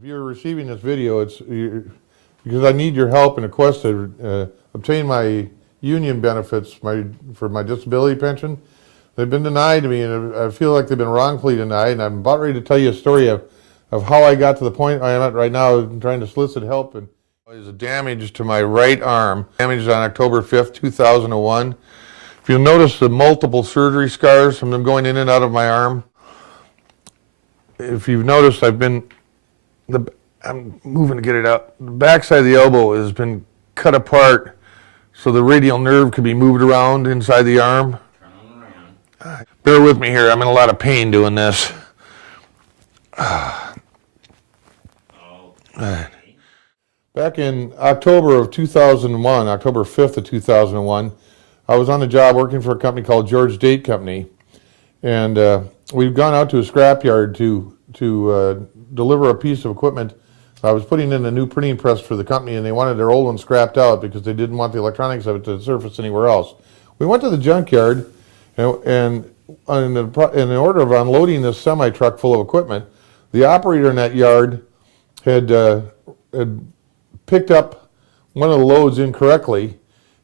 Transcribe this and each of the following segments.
If you're receiving this video, because I need your help in a quest to obtain my union benefits for my disability pension. They've been denied to me, and I feel like they've been wrongfully denied, and I'm about ready to tell you a story of how I got to the point I am at right now, trying to solicit help. And there's a damage to my right arm, damaged on October 5th, 2001. If you'll notice the multiple surgery scars from them going in and out of my arm, if you've noticed, I'm moving to get it out. The backside of the elbow has been cut apart so the radial nerve could be moved around inside the arm. Bear with me here, I'm in a lot of pain doing this. Back in October of 2001, October 5th of 2001, I was on the job working for a company called George Date Company, and we'd gone out to a scrapyard to deliver a piece of equipment. I was putting in a new printing press for the company, and they wanted their old one scrapped out because they didn't want the electronics of it to surface anywhere else. We went to the junkyard, and in the order of unloading this semi-truck full of equipment, the operator in that yard had picked up one of the loads incorrectly,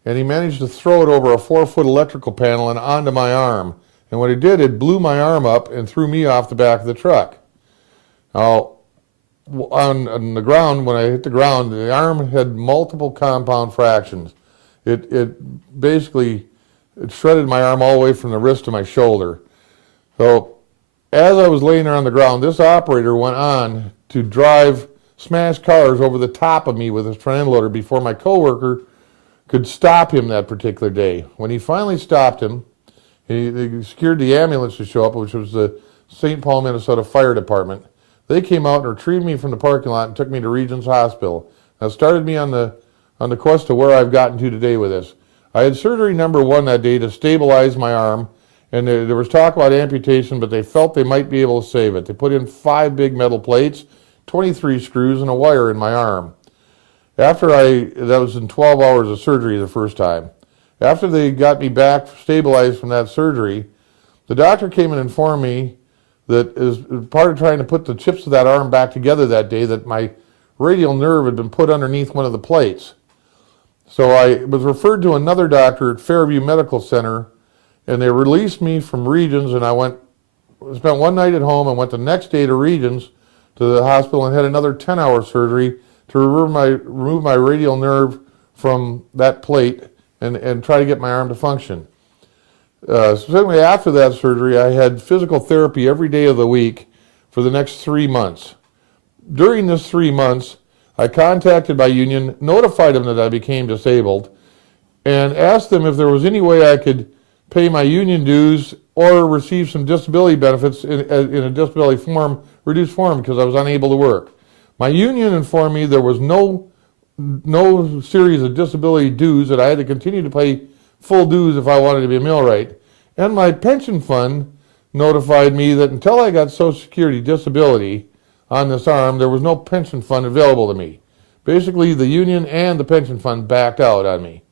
and he managed to throw it over a 4-foot electrical panel and onto my arm. And what it did, it blew my arm up and threw me off the back of the truck. Now, on the ground, when I hit the ground, the arm had multiple compound fractions. It basically shredded my arm all the way from the wrist to my shoulder. So as I was laying there on the ground, this operator went on to drive smash cars over the top of me with his front end loader before my coworker could stop him that particular day. When he finally stopped him, they secured the ambulance to show up, which was the St. Paul, Minnesota Fire Department. They came out and retrieved me from the parking lot and took me to Regions Hospital. That started me on the quest to where I've gotten to today with this. I had surgery number 1 that day to stabilize my arm, and there was talk about amputation, but they felt they might be able to save it. They put in 5 big metal plates, 23 screws, and a wire in my arm. That was in 12 hours of surgery the first time. After they got me back stabilized from that surgery, the doctor came and informed me that as part of trying to put the chips of that arm back together that day, that my radial nerve had been put underneath one of the plates. So I was referred to another doctor at Fairview Medical Center, and they released me from Regions, and I spent one night at home and went the next day to Regions to the hospital and had another 10-hour surgery to remove my radial nerve from that plate and try to get my arm to function. Specifically after that surgery, I had physical therapy every day of the week for the next 3 months. During this 3 months, I contacted my union, notified them that I became disabled, and asked them if there was any way I could pay my union dues or receive some disability benefits in a disability form, reduced form, because I was unable to work. My union informed me there was no series of disability dues, that I had to continue to pay full dues if I wanted to be a millwright. And my pension fund notified me that until I got Social Security disability on this arm, there was no pension fund available to me. Basically, the union and the pension fund backed out on me.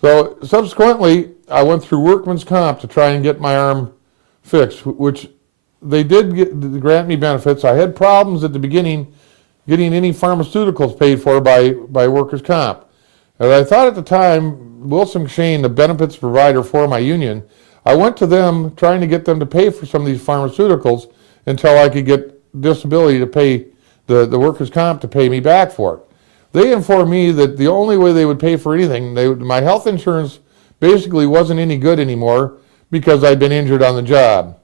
So subsequently, I went through workman's comp to try and get my arm fixed, which they did grant me benefits. I had problems at the beginning getting any pharmaceuticals paid for by workers' comp. And I thought at the time, Wilson-McShane, the benefits provider for my union, I went to them trying to get them to pay for some of these pharmaceuticals until I could get disability to pay the workers' comp to pay me back for it. They informed me that the only way they would pay for anything, my health insurance basically wasn't any good anymore because I'd been injured on the job.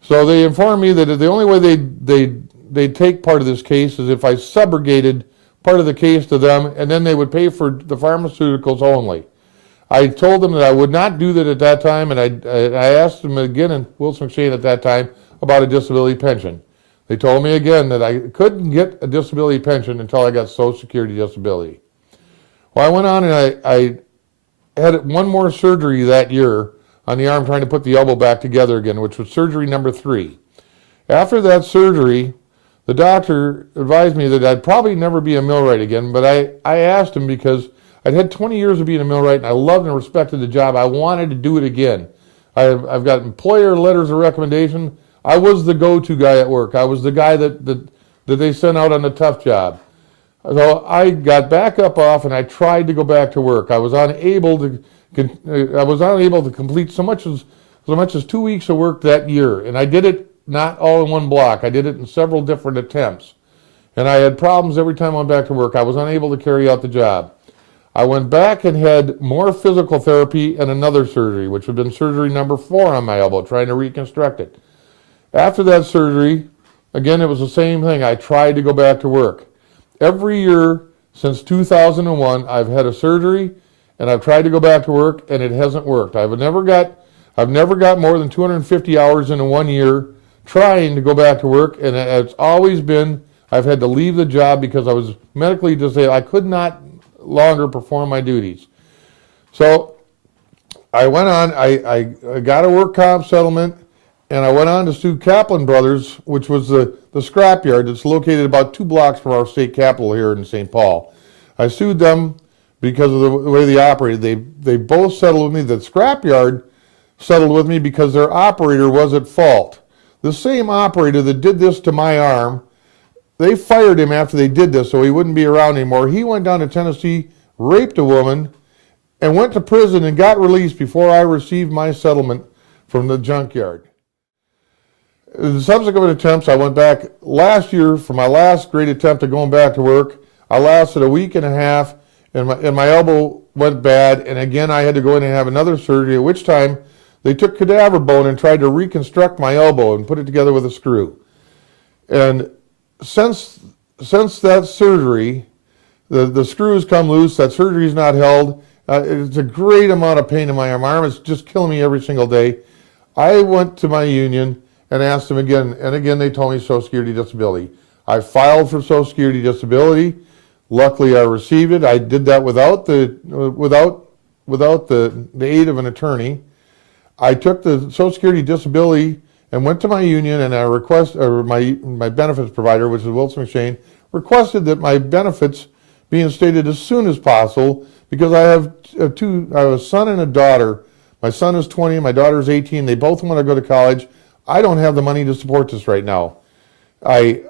So they informed me that the only way they'd take part of this case is if I subrogated part of the case to them, and then they would pay for the pharmaceuticals only. I told them that I would not do that at that time, and I asked them again in Wilson-McShane at that time about a disability pension. They told me again that I couldn't get a disability pension until I got Social Security disability. Well, I went on and I had one more surgery that year on the arm, trying to put the elbow back together again, which was surgery number 3. After that surgery, the doctor advised me that I'd probably never be a millwright again, but I asked him because I'd had 20 years of being a millwright, and I loved and respected the job. I wanted to do it again. I've got employer letters of recommendation. I was the go-to guy at work. I was the guy that that they sent out on the tough job. So I got back up off and I tried to go back to work. I was unable to complete so much as 2 weeks of work that year. And I did it not all in one block. I did it in several different attempts. And I had problems every time I went back to work. I was unable to carry out the job. I went back and had more physical therapy and another surgery, which had been surgery number 4 on my elbow, trying to reconstruct it. After that surgery, again, it was the same thing. I tried to go back to work. Every year since 2001, I've had a surgery, and I've tried to go back to work, and it hasn't worked. I've never got more than 250 hours in 1 year trying to go back to work, and it's always been I've had to leave the job because I was medically disabled. I could not longer perform my duties. So I went on, I got a work comp settlement, and I went on to sue Kaplan Brothers, which was the scrapyard that's located about 2 blocks from our state capitol here in St. Paul. I sued them because of the way they operated. They both settled with me. The scrapyard settled with me because their operator was at fault. The same operator that did this to my arm, they fired him after they did this so he wouldn't be around anymore. He went down to Tennessee, raped a woman, and went to prison and got released before I received my settlement from the junkyard. In subsequent attempts, I went back last year for my last great attempt at going back to work. I lasted a week and a half, and my elbow went bad, and again I had to go in and have another surgery, at which time they took cadaver bone and tried to reconstruct my elbow and put it together with a screw. And since that surgery, the screws come loose, that surgery's not held. It's a great amount of pain in my arm. It's just killing me every single day. I went to my union and asked them again, and again they told me Social Security disability. I filed for Social Security disability. Luckily I received it. I did that without the aid of an attorney. I took the Social Security disability and went to my union, and my benefits provider, which is Wilson-McShane, requested that my benefits be instated as soon as possible because I have a son and a daughter. My son is 20, my daughter is 18. They both want to go to college. I don't have the money to support this right now. I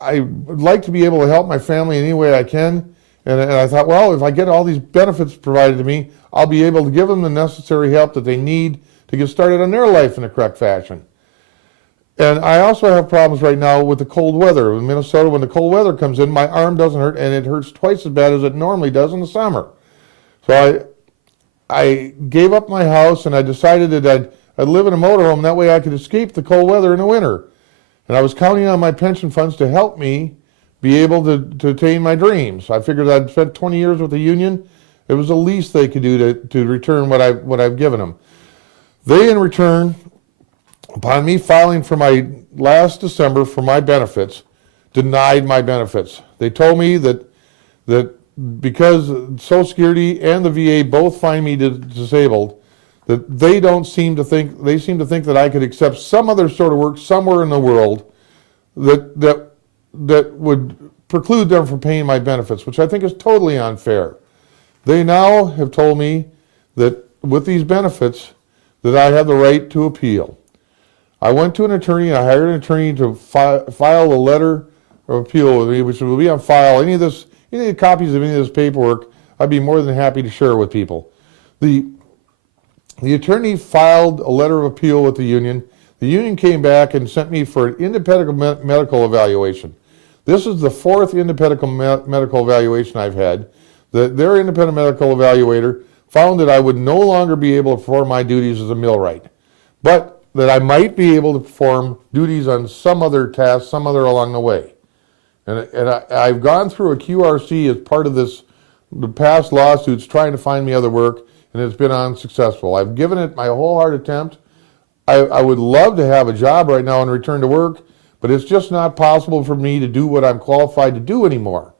would like to be able to help my family in any way I can, and I thought, well, if I get all these benefits provided to me, I'll be able to give them the necessary help that they need to get started on their life in a correct fashion. And I also have problems right now with the cold weather. In Minnesota, when the cold weather comes in, my arm doesn't hurt, and it hurts twice as bad as it normally does in the summer. So I gave up my house, and I decided that I'd live in a motorhome. That way I could escape the cold weather in the winter. And I was counting on my pension funds to help me be able to attain my dreams. I figured I'd spent 20 years with the union. It was the least they could do to return what I've given them. They, in return, upon me filing for my last December for my benefits, denied my benefits. They told me that because Social Security and the VA both find me disabled, that they seem to think that I could accept some other sort of work somewhere in the world that would preclude them from paying my benefits, which I think is totally unfair. They now have told me that with these benefits that I have the right to appeal. I went to an attorney, and I hired an attorney to file a letter of appeal with me, which will be on file. Any of the copies of any of this paperwork, I'd be more than happy to share with people. The attorney filed a letter of appeal with the union. The union came back and sent me for an independent medical evaluation. This is the 4th independent medical evaluation I've had. Their independent medical evaluator found that I would no longer be able to perform my duties as a millwright, but that I might be able to perform duties on some other task, some other along the way. And I've gone through a QRC as part of the past lawsuits trying to find me other work, and it's been unsuccessful. I've given it my whole heart attempt. I would love to have a job right now and return to work, but it's just not possible for me to do what I'm qualified to do anymore.